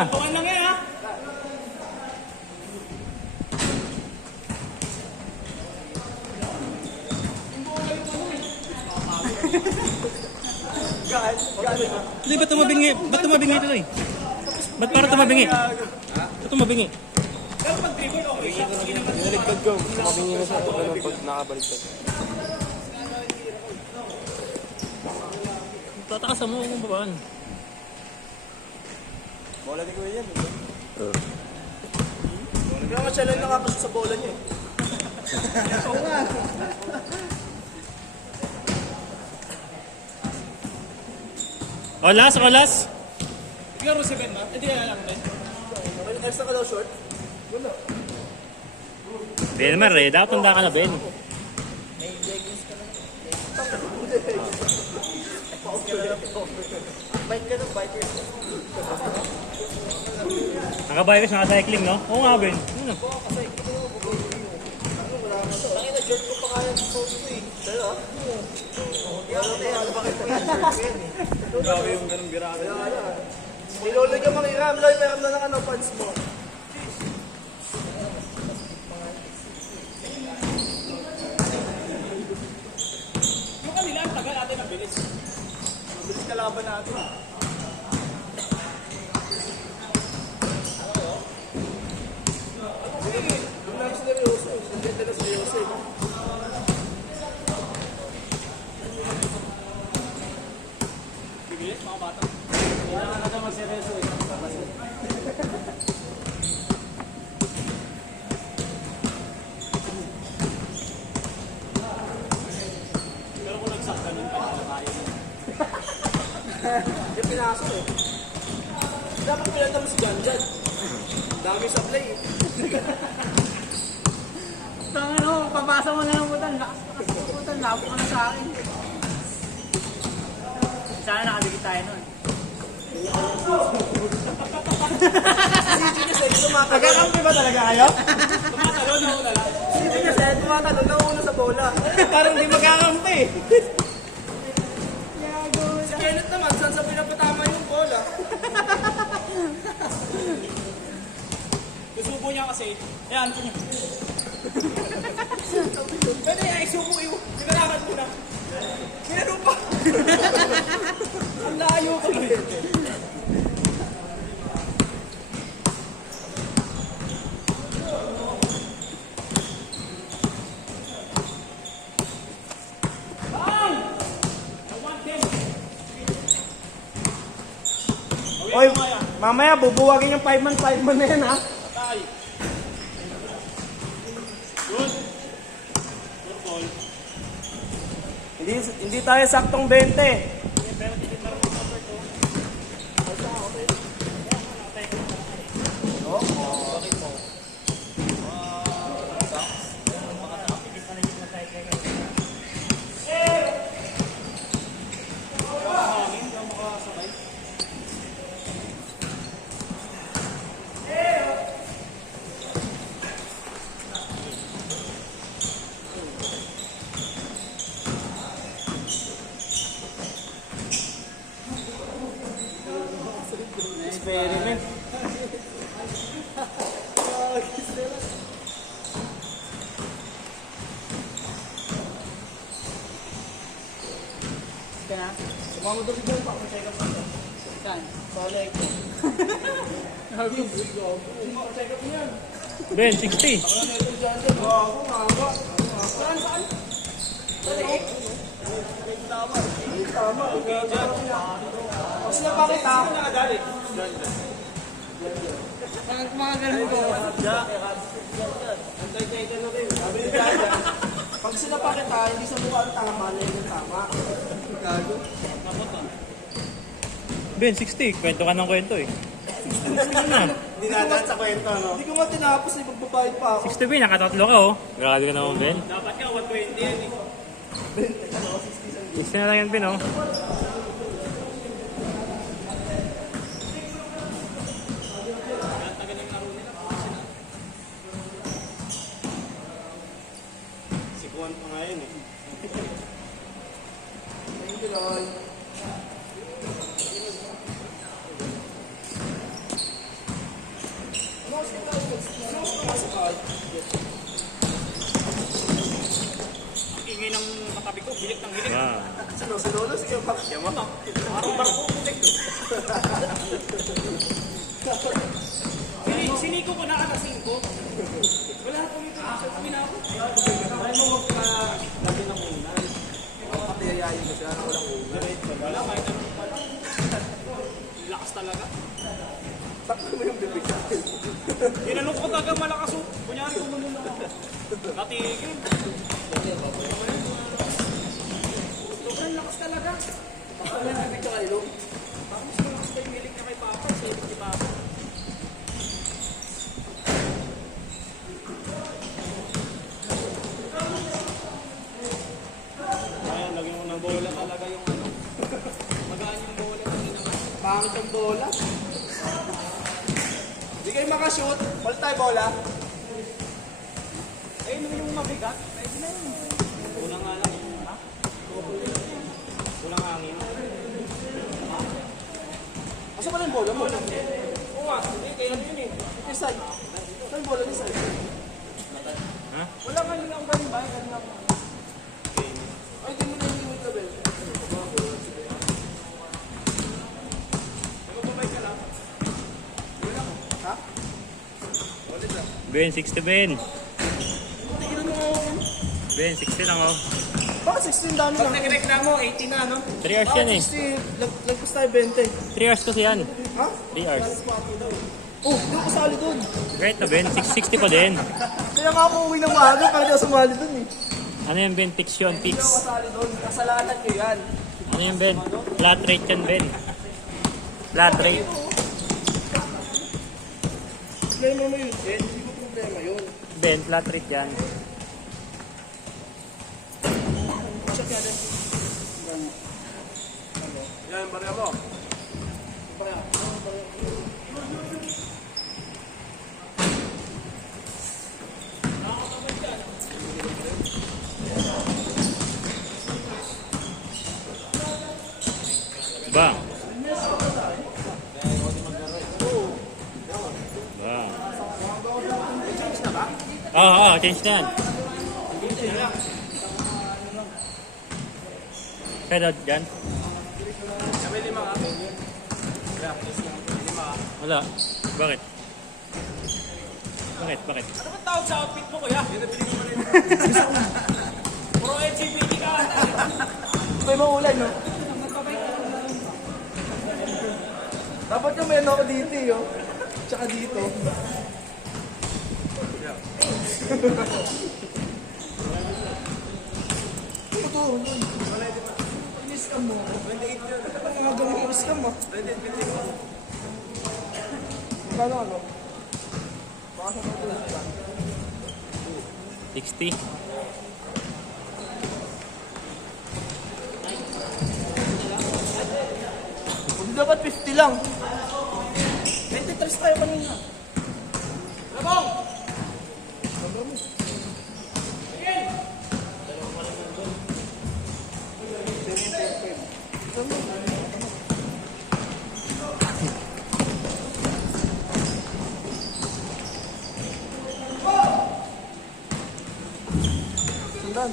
na. Tukan lang yan ha. Hindi, ba't tumabingi? Ba't tumabingi ito eh? Ba't para tumabingi? Ba't tumabingi? Pero pag dribble, okay siya. Binaligtad ko. Tumabingi na siya. Ganun pag nakabaliktad. Tatakasan mo kung babaan. Bola ni Kuya yan. Kaya nga siya lang nakapasok sa bola niya eh. Oo nga. Olas, olas. Laro si Ben ba? Hindi na lang Ben. Extra ka daw short? Wala. Hindi naman, Red. Dapat tanda ka na, Ben. Bike ka ng biker. Nakabayos, naka-cycling, no? Oo nga, Ben. Ano? Tangin na jerk ko pa kaya sa phone ko eh. Pero ah. Grabe yung ganun birado. Nilolo niya mga iram. Loy, meron na ng ano, pants mo. Yung kanila, ang tagal natin ang bilis. Mabilis kalaban natin. Yung lang seryoso eh. Yung ganda na seryoso eh. Bibilis, mga bata. Kailangan natin magseryoso eh. Pero kung nagsakta nun, panalo tayo. Yung pinaso eh. Dapat pinata mo si Janjan. Dami sa play eh. Ano, pabasa mo na ng butan. Lakas ng butan. Labo ka na sa akin. Sana nakadikit tayo nun. Sige kasi, tumatalo. Nagkakampi ba talaga kayo? Tumatalo na una lang. Sige kasi, tumatalo na una sa bola. Parang di magkakampi. Si Kenneth naman, saan sa pinapatama yung bola? Gusubo niya kasi, ayan, niya. Pwede, ay subo iyo. Pinalaman mo na. Pinalo pa. Ang layo ko rin. Oy, mamaya bubuwagin yung 5-man na yan ha. Patay. Good. Good ball. Hindi tayo saktong 20. Pero hindi marunong number 2. Experiment. Kaya, Sumama doon dito pa. Check up mo. saan? Solek. Check up niyan. Ben, 60. Ano ito dyan? Wow, mahaba. Saan? Saan? Tama. Tama. Pag sila pakita, sino nakadali? Mga ganun ko. Antay-tayka na rin. Sabi ni Jaya, pag sila pakita, hindi sa mukha ang tama, na yung tama. Gago. Ben, 60. Kwento ka ng kwento eh. 60 na. Hindi nadaan sa kwento, no? Hindi ko nga tinapos, eh, magbabayad pa ako. 60, Ben. Nakatatlo ka, oh. Grabe ka naman, Ben. Dapat nga, 120 yan eh. 60 na lang yan, Ben, oh. Sikuan pa nga yun eh. Thank you, Lord. sige, bakit mo? Parang barko putik. Siniko ko na alas 5. Wala akong ito. Sabi na ako. Ay mo magpa-labi ng unan. Patiyayayin mo siya na walang unan. Wala, kahit anong pala. Lakas talaga. Takto mo yung bibig sa akin. Tinanong ko talaga malakas. Kunyari kumunod na ako. Katigil. Sobrang lakas talaga. Bakit lang bibig ka kayo? Bakit mas malakas kayo milig na kay Papa? Sa ibig ni Papa. Ayan, lagyan mo ng bola talaga yung ano. Magaan yung bola. Pangit ang bola. Hindi kayo makashoot. Wala tayo bola. Eh, yung mabigat. Pwede na yun. Kulang nga lang. Ha? Kulang hangin. Asa pala yung bola mo? Oo nga. Hindi, kaya yun eh. Ito side. Ito yung bola ni side. Ha? Wala nga yung ba yung bahay? Ay, di mo na yung kabel. Nagpapabay ka lang. Wala ko. Ha? Wala na. Ben, 60 Ben. Tignan mo ako. Ben, 60 lang oh. Bakit 16 dami lang? Pag nag-reklamo, 18 na, no? 3 hours yan eh. 60, lagpas tayo 20. 3 hours kasi yan. Ha? 3 hours. Oh, hindi ako kasali dun. Right na Ben, 660 pa din. Kaya nga ako uwi ng maaga para di ako sumali dun eh. Ano yan Ben? Fix yun, fix. Hindi ako kasali dun. Kasalanan ko yan. Ano yan Ben? Flat rate yan Ben. Flat rate. Problema mo yun, Ben. Hindi ko problema yun. Ben, flat rate yan. Check yan eh. Yan, barya mo. Barya. Bang. Bang. Change na yan. Kaya dyan? Wala. Bakit? Bakit? Ano ba tawag sa outfit mo, kuya? Pro LGBT ka. Ito yung ulan, no? Dapat yung may ano ako dito, yo. Tsaka dito. Ito, in-scam mo. Mga ganun in-scam mo. Kano ano? Baka sa mga 60. Hindi dapat 50 lang. 23 tayo kanina. Labong! Sundan.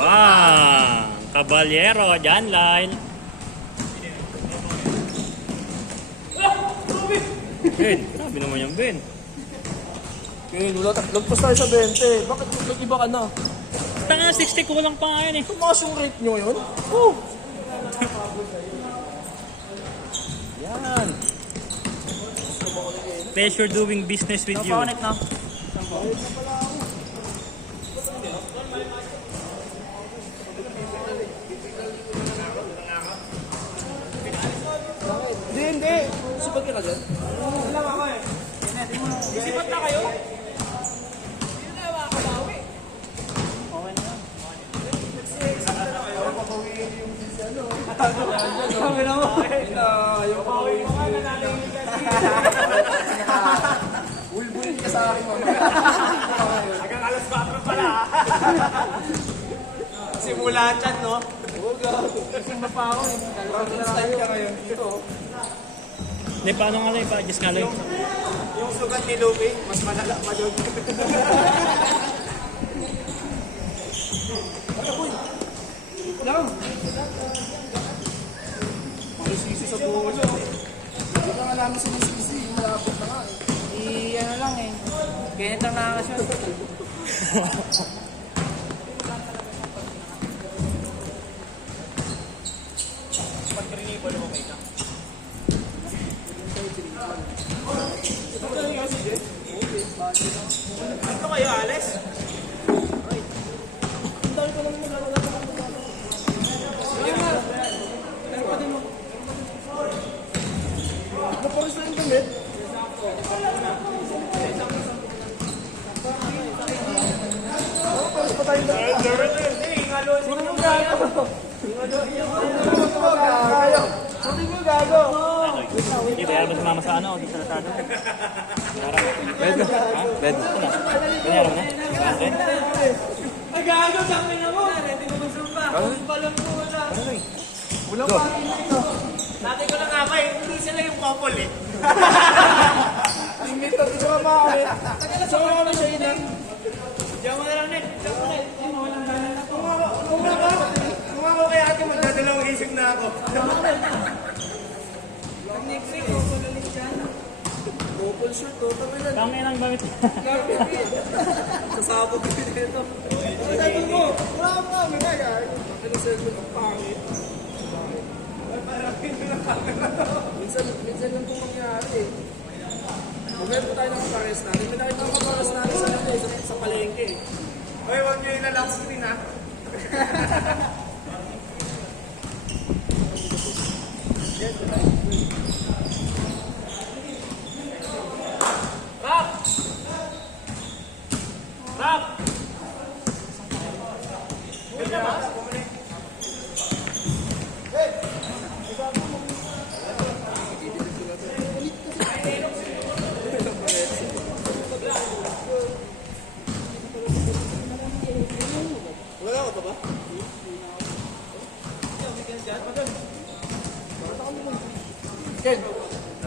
Bang! Caballero, dyan line. Ben, grabe naman yan Ben. Okay, lagpas tayo sa 20. Bakit nag-iba ka na? Tanga 60 kulang pa nga yan eh. Tumaas yung rate nyo yun? Oh! Yan. Pleasure doing business with you. na. Hindi. Sipat ka dyan? Wala ako eh. Sipat na kayo? Hindi na makakabawi. Okay na yan. Ayaw pa pawiin yung ano. Sabi na mo. Ayaw pa pawiin yung Bulbul ka sa akin mo. Hanggang alas 4 pala. Simula chan, no? Kasi pa ako eh. Instant ka ngayon dito. Hindi, paano nga lang, pa-adjust nga lang. Yung sugat ni Lupe, mas malala pa doon. Sisi sa buho siya. Hindi ka nga namin sinisisi. Malapot na nga eh. Ano lang eh. Ganit lang nakakasyon. Ano kayo, Alex? Hindi, kaya ba sumama sa ano? Dito sa tado? Bed na. Ha? Bed. Kanya mo na? Ay, gago sa akin ako. Hindi mo sumpa. Palang po na. Ulang pa. Dati ko lang amay, hindi sila yung couple eh. Tingin to. Ito ka makakit. So, ano siya yun? Diyan mo na lang net. Diyan mo net. Diyan mo walang ganan ako. Kung ako kay ate, magdadalawang isip na ako. Next week, ako galit dyan. Double shoot. Double na. Tangin ang gamit. Sasabog ko dito. Sabi mo. Wala ka kami na yan. Ano sa ito? Ang pangit. Minsan lang itong mangyari eh. Bumero po tayo ng pares natin. May nakita ko pares natin sa palengke eh. Hoy, huwag nyo ilalak screen ha.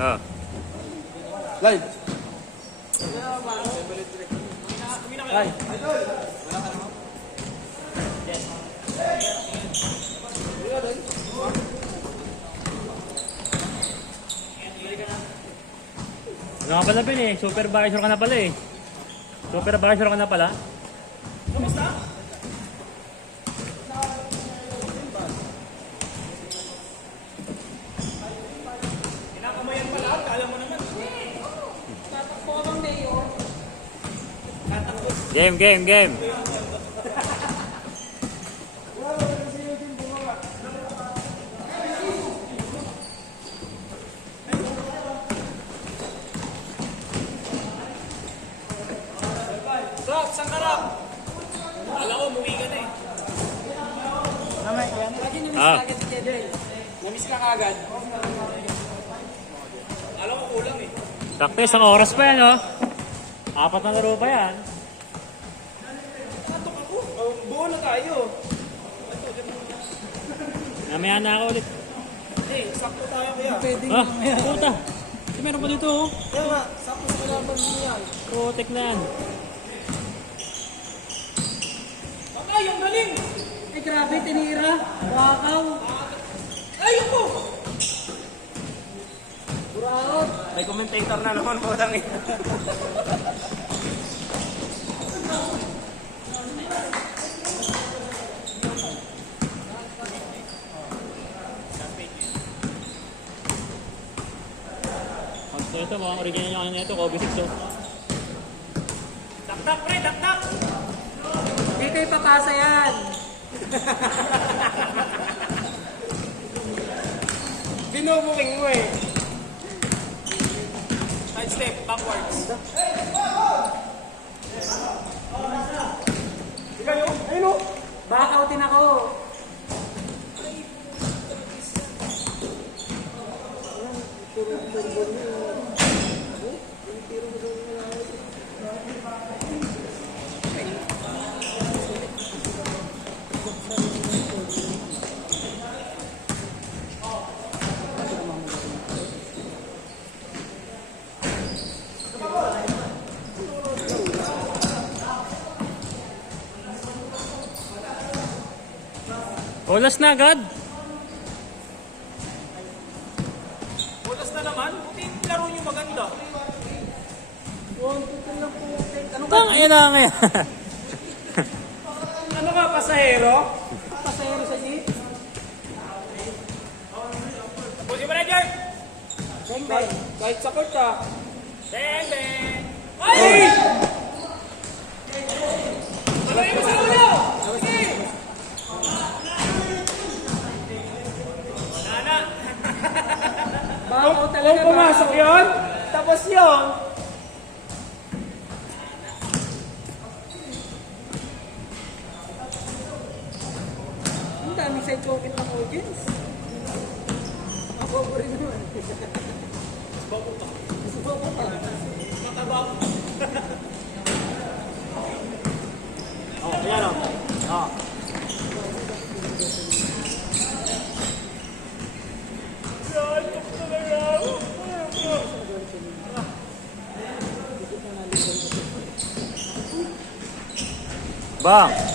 Ah. Live. Ano nga pala Bin eh? Supervisor ka na pala eh. Supervisor ka na pala? Game. Rob, saan ka Rob? Alam ko, umuwi ka na eh. Lagi namiss Ah. ka agad si Kedel. Namiss ka kagad. Alam ko, kulang eh. Sakto, isang oras pa yan oh. 4 na laro pa yan. Buo na tayo. Namaya na ako ulit. Hindi, sakto tayo kaya. Pwede Ah, puta. Meron pa dito oh. Kaya nga, sakto sa kalaban niya. Putik na yan. Ay, ang galing! Ay, grabe, tinira. Wakaw. Ay, ako! Buraot. May commentator na naman po tang Ito, mukhang original yung ano nito, Kobe 6 oh. Dakdak, pre, dakdak! Hindi kayo papasa yan. Binubuking mo eh. Side step, backwards. Ayun o! Backoutin ako. Oh, last na agad. Oras na naman. Buti yung laro nyo maganda. Tang, ayan na nga yan. Ano ka, pasahero? Pasahero sa jeep? Tapusin mo na, Jerk! Kahit sa court ah. Bang, bang! Ay! Tuloy mo sa ulo! Sige! Wala na! Bakaw talaga. Kung pumasok yun, tapos yun. Ang daming side pocket ng audience. Ako po rin naman. Oh, yan o. Oh. Bang.